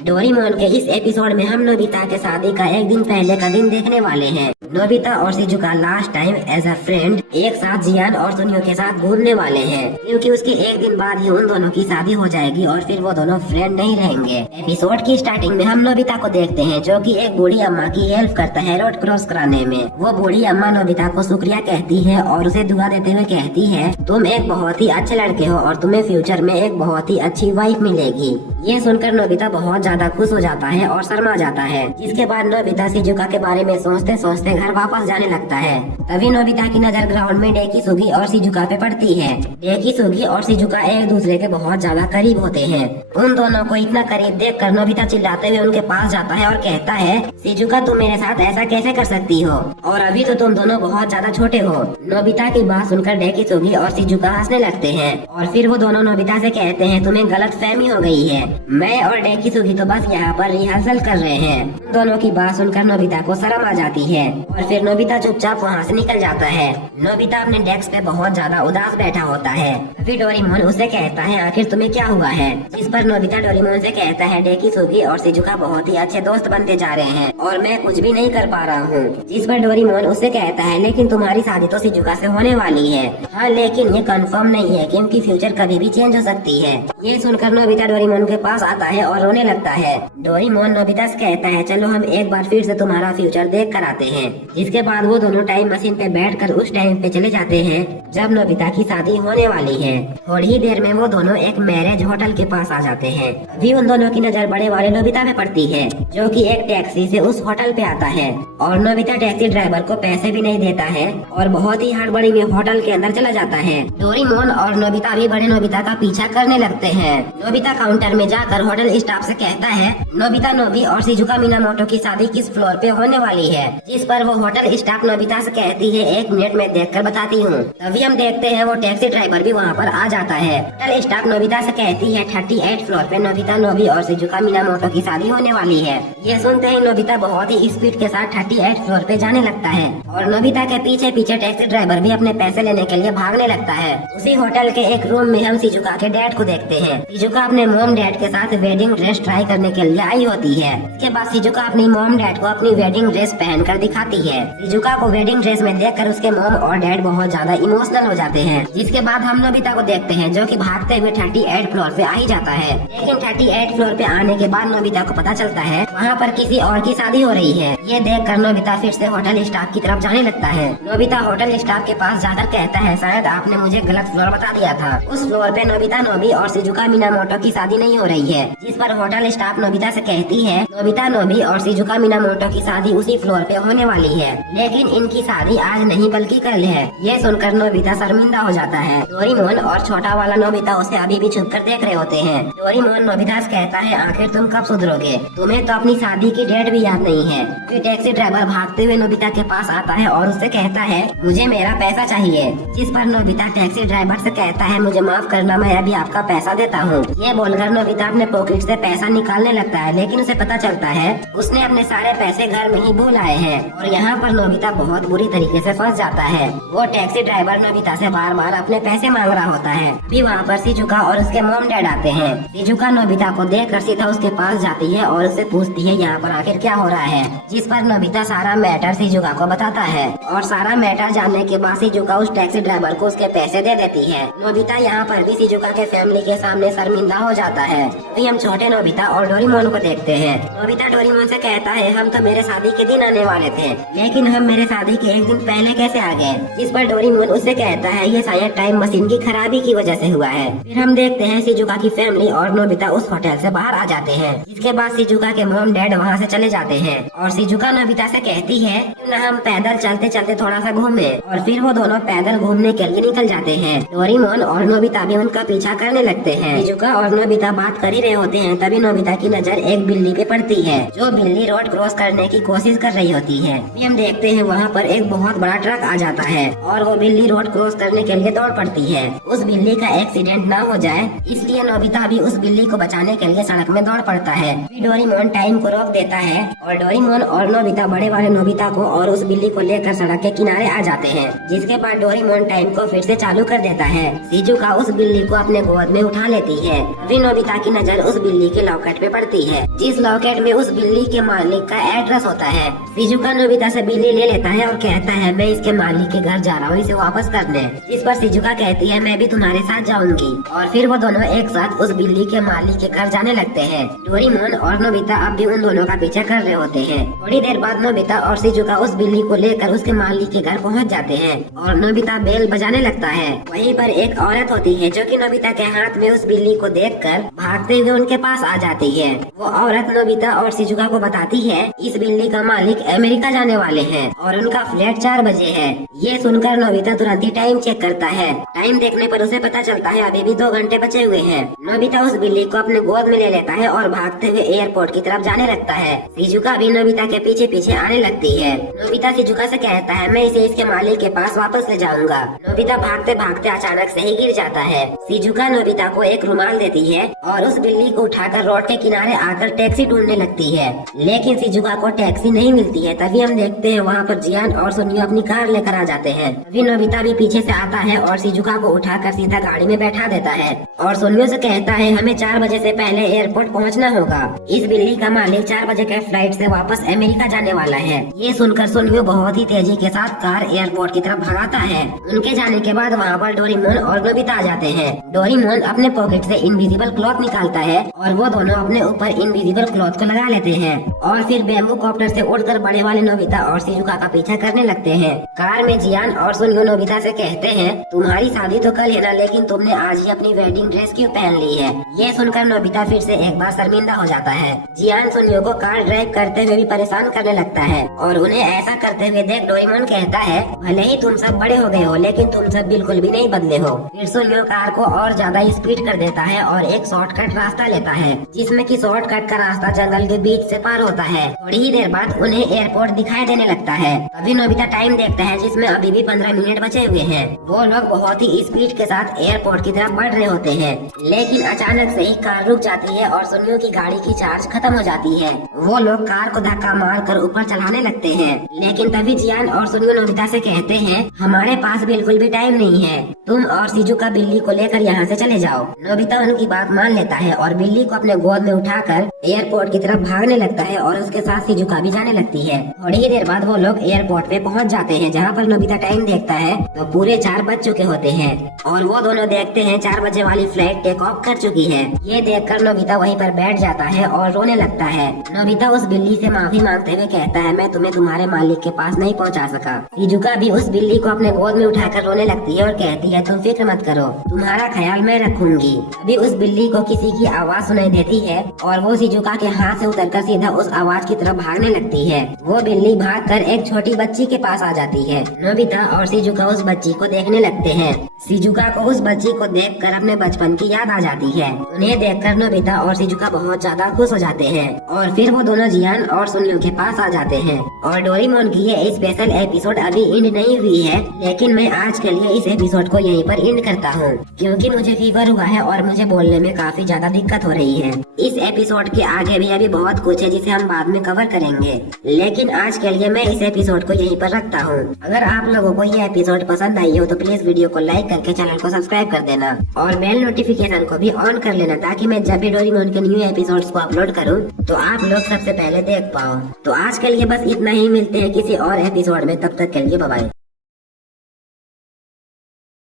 Doraemon के इस episode में हम नोबिता के शादी का एक दिन पहले का दिन देखने वाले हैं। नोबिता और Shizuka last time as a friend एक साथ जियान और सुनियो के साथ घूमने वाले हैं, क्योंकि उसके एक दिन बाद ही उन दोनों की शादी हो जाएगी और फिर वो दोनों फ्रेंड नहीं रहेंगे। एपिसोड की स्टार्टिंग में हम नोबिता को देखते हैं जो कि एक बूढ़ी अम्मा की हेल्प करता है रोड क्रॉस कराने में। वो बूढ़ी अम्मा नोबिता को शुक्रिया कहती है और उसे दुआ देते हुए कहती है, तुम एक बहुत ही अच्छे लड़के हो और तुम्हें फ्यूचर में एक बहुत ही अच्छी वाइफ मिलेगी। ये सुनकर नोबिता बहुत ज्यादा खुश हो जाता है और शर्मा जाता है। जिसके बाद नोबिता शिजुका के बारे में सोचते सोचते घर वापस जाने लगता है। तभी नोबिता की नजर ग्राउंड में डेकिसुगी और शिजुका पे पड़ती है। डेकिसुगी और शिजुका एक दूसरे के बहुत ज्यादा करीब होते हैं। उन दोनों को इतना करीब देखकर नोबिता चिल्लाते हुए उनके पास जाता है और कहता है, शिजुका तुम मेरे साथ ऐसा कैसे कर सकती हो, और अभी तो तुम दोनों बहुत ज्यादा छोटे हो। नोबिता की बात सुनकर डेकिसुगी और शिजुका हंसने लगते हैं और फिर वो दोनों नोबिता से कहते हैं, तुम्हें गलतफहमी हो गई है, मैं और डेकिसुगी तो बस यहाँ पर रिहर्सल कर रहे हैं। दोनों की बात सुनकर नोबिता को शर्म आ जाती है और फिर नोबिता चुपचाप वहाँ से निकल जाता है। नोबिता अपने डेस्क पे बहुत ज्यादा उदास बैठा होता है। फिर डोरेमोन उसे कहता है, आखिर तुम्हें क्या हुआ है। जिस पर नोबिता डोरेमोन से कहता है, डेकिसुगी और शिजुका बहुत ही अच्छे दोस्त बनते जा रहे हैं और मैं कुछ भी नहीं कर पा रहा हूँ। जिस पर डोरेमोन उसे कहता है, लेकिन तुम्हारी शादी तो शिजुका से होने वाली है। हाँ, लेकिन ये कंफर्म नहीं है क्योंकि फ्यूचर कभी भी चेंज हो सकती है। ये सुनकर नोबिता डोरेमोन के पास आता है और रोने लगता है। डोरेमोन नोबिता से कहता है, चलो हम एक बार फिर से तुम्हारा फ्यूचर देख कर आते हैं। जिसके बाद वो दोनों टाइम मशीन पे बैठकर उस टाइम पे चले जाते हैं जब नोबिता की शादी होने वाली है। थोड़ी ही देर में वो दोनों एक मैरिज होटल के पास आ जाते हैं। अभी उन दोनों की नजर बड़े वाले नोबिता पे पड़ती है जो कि एक टैक्सी से उस होटल पे आता है और नोबिता टैक्सी ड्राइवर को पैसे भी नहीं देता है और बहुत ही हड़बड़ी में होटल के अंदर चला जाता है। डोरेमोन और नोबिता भी बड़े नोबिता का पीछा करने लगते हैं। नोबिता काउंटर में जाकर होटल स्टाफ से कहता है, नोबिता नोबी और शिजुका मिनामोटो की शादी किस फ्लोर पे होने वाली है। जिस पर वो होटल स्टाफ नोबिता से कहती है, 1 मिनट में देखकर बताती हूँ। तभी हम देखते हैं वो टैक्सी ड्राइवर भी वहाँ पर आ जाता है। होटल स्टाफ नोबिता से कहती है, 38 फ्लोर पे नोबिता नोबी और शिजुका मिनामोटो की शादी होने वाली है। ये सुनते ही नोबिता बहुत ही स्पीड के साथ 38 फ्लोर पे जाने लगता है और नोबिता के पीछे पीछे टैक्सी ड्राइवर भी अपने पैसे लेने के लिए भागने लगता है। उसी होटल के एक रूम में हम शिजुका के डैड को देखते हैं। शिजुका अपने मॉम डैड के साथ वेडिंग ड्रेस ट्राई करने के लिए आई होती है। इसके बाद शिजुका अपनी मॉम डैड को अपनी वेडिंग ड्रेस पहनकर दिखाती है। शिजुका को वेडिंग ड्रेस में देखकर उसके मॉम और डैड बहुत ज्यादा इमोशनल हो जाते हैं। जिसके बाद हम नोबिता को देखते हैं जो कि भागते हुए 38 फ्लोर पे आ ही जाता है। लेकिन 38 फ्लोर पे आने के बाद नोबिता को पता चलता है वहाँ पर किसी और की शादी हो रही है। ये देखकर नोबिता फिर से होटल स्टाफ की तरफ जाने लगता है। नोबिता होटल स्टाफ के पास जाकर कहता है, शायद आपने मुझे गलत फ्लोर बता दिया था। उस फ्लोर पे नोबिता नोबी और शिजुका मिनामोटो की शादी नहीं हो रही है। जिस पर होटल स्टाफ नोबिता से कहती है, नोबिता नोबी और शिजुका मिनामोटो की शादी उसी फ्लोर पे होने वाली है, लेकिन इनकी शादी आज नहीं बल्कि कल है। ये सुनकर नोबिता शर्मिंदा हो जाता है। डोरेमोन और छोटा वाला नोबिता उसे अभी भी छुप कर देख रहे होते हैं। डोरेमोन नोबिता से कहता है, आखिर तुम कब सुधरोगे, तुम्हें तो अपनी शादी की डेट भी याद नहीं है। फिर टैक्सी ड्राइवर भागते हुए नोबिता के पास आता है और उससे कहता है, मुझे मेरा पैसा चाहिए। जिस पर नोबिता टैक्सी ड्राइवर से कहता है, मुझे माफ करना, मैं अभी आपका पैसा देता हूँ। ये बोलकर नोबिता अपने पॉकेट से पैसा निकालने लगता है, लेकिन उसे पता चलता है उसने अपने सारे पैसे घर में ही भूल आए हैं और यहाँ पर नोबिता बहुत बुरी तरीके से फंस जाता है। वो टैक्सी ड्राइवर नोबिता से बार बार अपने पैसे मांग रहा होता है। अभी वहाँ पर शिजुका और उसके मॉम डैड आते हैं। शिजुका नोबिता को देखकर सीधा उसके पास जाती है और उससे पूछती है, यहाँ पर आखिर क्या हो रहा है। जिस पर नोबिता सारा मैटर शिजुका को बताता है और सारा मैटर जानने के बाद शिजुका उस टैक्सी ड्राइवर को उसके पैसे दे देती है। नोबिता यहाँ पर भी शिजुका के फैमिली के सामने शर्मिंदा हो जाता है। अभी हम छोटे नोबिता और डोरेमोन को देखते हैं। नोबिता डोरेमोन से कहता है, हम तो मेरे शादी के दिन आने वाले थे, लेकिन हम मेरे शादी के एक दिन पहले कैसे आ गए। जिस पर डोरेमोन उससे कहता है, ये शायद टाइम मशीन की खराबी की वजह से हुआ है। फिर हम देखते हैं शिजुका की फैमिली और नोबिता उस होटल से बाहर आ जाते हैं। जिसके बाद शिजुका के मॉम डैड वहाँ से चले जाते हैं और शिजुका नोबिता से कहती है, क्यों न हम पैदल चलते चलते थोड़ा सा घूमे, और फिर वो दोनों पैदल घूमने के लिए निकल जाते हैं। डोरेमोन और नोबिता भी उनका पीछा करने लगते हैं। शिजुका और नोबिता बात कर ही रहे होते हैं, तभी नोबिता की नजर एक बिल्ली पे पड़ती है जो बिल्ली रोड क्रॉस करने की कोशिश कर रही होती है। हम देखते हैं वहाँ पर एक बहुत बड़ा ट्रक आ जाता है और वो बिल्ली रोड क्रॉस करने के लिए दौड़ पड़ती है। उस बिल्ली का एक्सीडेंट ना हो जाए इसलिए नोबिता भी उस बिल्ली को बचाने के लिए सड़क में दौड़ पड़ता है। फिर डोरेमोन टाइम को रोक देता है और डोरेमोन और नोबिता बड़े वाले नोबिता को और उस बिल्ली को लेकर सड़क के किनारे आ जाते हैं, जिसके बाद डोरेमोन टाइम को फिर से चालू कर देता है। शिजुका उस बिल्ली को अपने गोद में उठा लेती है। तभी नोबिता की नजर उस बिल्ली के लॉकेट पे पड़ती है, जिस लॉकेट में उस बिल्ली के मालिक का एड्रेस होता है। शिजुका नोबिता से बिल्ली ले लेता है और कहता है मैं इसके मालिक के घर जा रहा हूँ इसे वापस करने। इस पर शिजुका कहती है मैं भी तुम्हारे साथ जाऊंगी और फिर वो दोनों एक साथ उस बिल्ली के मालिक के घर जाने लगते हैं। डोरेमोन और नोबिता अब भी उन दोनों का पीछा कर रहे होते हैं। थोड़ी देर बाद नोबिता और शिजुका उस बिल्ली को लेकर उसके मालिक के घर पहुंच जाते हैं और नोबिता बेल बजाने लगता है। वहीं पर एक औरत होती है जो कि नोबिता के हाथ में उस बिल्ली को देखकर भागते हुए उनके पास आ जाती है। वो औरत नोबिता और शिजुका को बताती है इस बिल्ली का मालिक अमेरिका जाने वाले हैं और उनका फ्लाइट 4 बजे है। ये सुनकर नोबिता तुरंत ही टाइम चेक करता है। टाइम देखने पर उसे पता चलता है अभी भी 2 घंटे बचे हुए हैं। नोबिता उस बिल्ली को अपने गोद में ले लेता है और भागते हुए एयरपोर्ट की तरफ जाने लगता है। शिजुका भी नोबिता के पीछे पीछे आने लगती है। नोबिता शिजुका से कहता है मैं इसे इसके मालिक के पास वापस ले जाऊंगा। नोबिता भागते भागते अचानक से ही गिर जाता है। शिजुका नोबिता को एक रुमाल देती है और उस बिल्ली को उठाकर रोड के किनारे आकर टैक्सी ढूंढने लगती है, लेकिन शिजुका को टैक्सी नहीं मिलती है। तभी हम देखते हैं वहाँ पर जियान और सुनियो अपनी कार लेकर आ जाते हैं। तभी नोबिता भी पीछे से आता है और शिजुका को उठाकर सीधा गाड़ी में बैठा देता है और सुनियो से कहता है हमें 4 बजे से पहले एयरपोर्ट पहुँचना होगा। इस बिल्ली का मालिक 4 बजे के फ्लाइट से वापस अमेरिका जाने वाला है। ये सुनकर सुनियो बहुत ही तेजी के साथ कार एयरपोर्ट की तरफ भगाता है। उनके जाने के बाद वहाँ पर डोरेमोन और नोबिता आ जाते हैं। डोरेमोन अपने पॉकेट से इनविजिबल क्लॉथ निकालता है और वो दोनों अपने ऊपर इनविजिबल क्लॉथ को लगा लेते हैं और फिर बैम्बू कॉप्टर से उड़कर बड़े वाले नोबिता और शिजुका का पीछा करने लगते हैं। कार में जियान और सुनियो नोबिता से कहते हैं तुम्हारी शादी तो कल है ना, लेकिन तुमने आज ही अपनी वेडिंग ड्रेस क्यों पहन ली है। ये सुनकर नोबिता फिर से एक बार शर्मिंदा हो जाता है। जियान सुनियो को कार ड्राइव करते हुए भी परेशान करने लगता है और उन्हें ऐसा करते हुए देख डोरेमोन कहता है भले ही तुम सब बड़े हो गए हो लेकिन तुम सब बिल्कुल भी नहीं बदले हो। फिर सुनियो कार को और ज्यादा स्पीड कर देता है और एक शॉर्टकट रास्ता लेता है, जिसमें कि शॉर्टकट का रास्ता जंगल के बीच से पार होता है। थोड़ी ही देर बाद उन्हें एयरपोर्ट दिखाई देने लगता है। तभी नोबिता टाइम देखता है जिसमें अभी भी 15 मिनट बचे हुए हैं। वो लोग बहुत ही स्पीड के साथ एयरपोर्ट की तरफ बढ़ रहे होते हैं, लेकिन अचानक से ही कार रुक जाती है और सुनियो की गाड़ी की चार्ज खत्म हो जाती है। वो लोग कार को धक्का मार कर ऊपर चलाने लगते हैं, लेकिन तभी जियान और सुनियो नोबिता से कहते हैं हमारे पास बिल्कुल भी टाइम नहीं है, तुम और शिजुका बिल्ली को लेकर यहाँ से चले जाओ। नोबिता उनकी बात मान लेता है और बिल्ली को अपने गोद में उठाकर एयरपोर्ट की तरफ भागने लगता है और उसके साथ शिजुका भी जाने लगती है। थोड़ी ही देर बाद वो लोग एयरपोर्ट पे पहुँच जाते हैं, जहाँ पर नोबिता टाइम देखता है तो पूरे 4 बज चुके होते हैं और वो दोनों देखते हैं 4 बजे वाली फ्लाइट टेक ऑफ कर चुकी है। ये देखकर नोबिता वहीं पर बैठ जाता है और रोने लगता है। नोबिता उस बिल्ली से माफी मांगते हुए कहता है मैं तुम्हें तुम्हारे मालिक के पास नहीं पहुंचा सका। शिजुका भी उस बिल्ली को अपने गोद में उठाकर रोने लगती है और कहती है तुम फिक्र मत करो, तुम्हारा ख्याल मैं रखूंगी। अभी उस बिल्ली को किसी की आवाज सुनाई देती है और वो शिजुका के हाथ से उतरकर सीधा उस आवाज की तरफ भागने लगती है। वो बिल्ली भागकर एक छोटी बच्ची के पास आ जाती है। नोबिता और शिजुका उस बच्ची को देखने लगते हैं। शिजुका को उस बच्ची को देखकर अपने बचपन की याद आ जाती है। उन्हें देखकर नोबिता और शिजुका बहुत ज्यादा खुश हो जाते हैं और फिर वो दोनों जियान और सुनियो के पास आ जाते हैं। और डोरेमोन की ये स्पेशल एपिसोड अभी एंड नहीं हुई है, लेकिन मैं आज के लिए इस एपिसोड को यहीं पर एंड करता हूँ, क्योंकि मुझे फीवर हुआ है और मुझे बोलने में काफी ज्यादा दिक्कत हो रही है। इस एपिसोड के आगे भी अभी बहुत कुछ है जिसे हम बाद में कवर करेंगे, लेकिन आज के लिए मैं इस एपिसोड को यहीं पर रखता हूँ। अगर आप लोगों को ये एपिसोड पसंद आई हो तो प्लीज वीडियो को लाइक करके चैनल को सब्सक्राइब कर देना और बेल नोटिफिकेशन को भी ऑन कर लेना, ताकि मैं जब भी डोरेमोन के न्यू एपिसोड्स को अपलोड करूँ तो आप लोग सबसे पहले देख पाओ। तो आज के लिए बस इतना ही, मिलते हैं किसी और एपिसोड में, तब तक के लिए बाय बाय।